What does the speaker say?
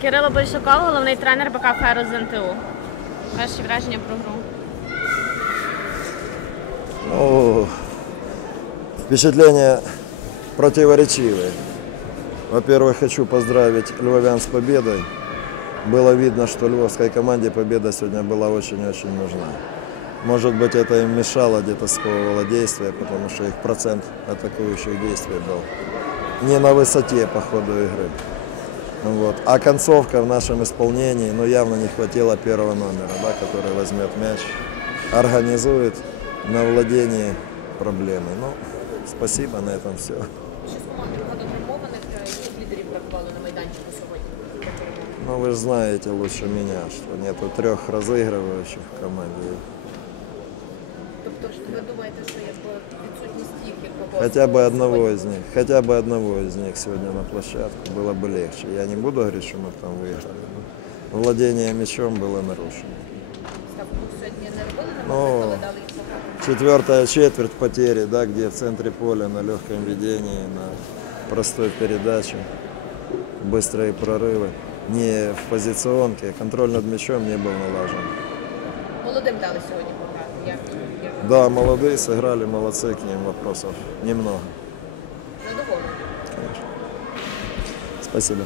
Кирило Большаков, головний тренер БК Ферус НТУ. Ваші враження про гру? Ну, впечатления противоречивые. Во-первых, хочу поздравить львовян с победой. Было видно, что львовской команде победа сегодня была очень-очень нужна. Может быть, это им мешало, где-то сковывало действия, потому что их процент атакующих действий был не на высоте по ходу игры. Ну Вот. А концовка в нашем исполнении, ну, явно не хватило первого номера, да, который возьмет мяч, организует на владении проблемы. Ну, спасибо, на этом все. Що з команди багато травмованих, е, яких лідерів бракувало на майданчику сьогодні? Ну, вы же знаете лучше меня, что нету трех разыгрывающих в команде. Тобто ж ви думаєте, що якби відсутність їх якого Хотя бы одного из них, хотя бы одного из них сегодня на площадку было бы легче. Я не буду говорить, что мы там выиграли. но Владение мячом было нарушено. ставку сьогодні не робили на Ну, момент, але дали їм заграти? Четвертая четверть потери, да, где в центре поля на легком ведении, на простой передаче, быстрые прорывы. Не в позиционке, контроль над мячом не был налажен. Молодим дали сьогодні пограти. Як, як Да, молодые сыграли, молодцы, к ним вопросов немного. Конечно. Спасибо.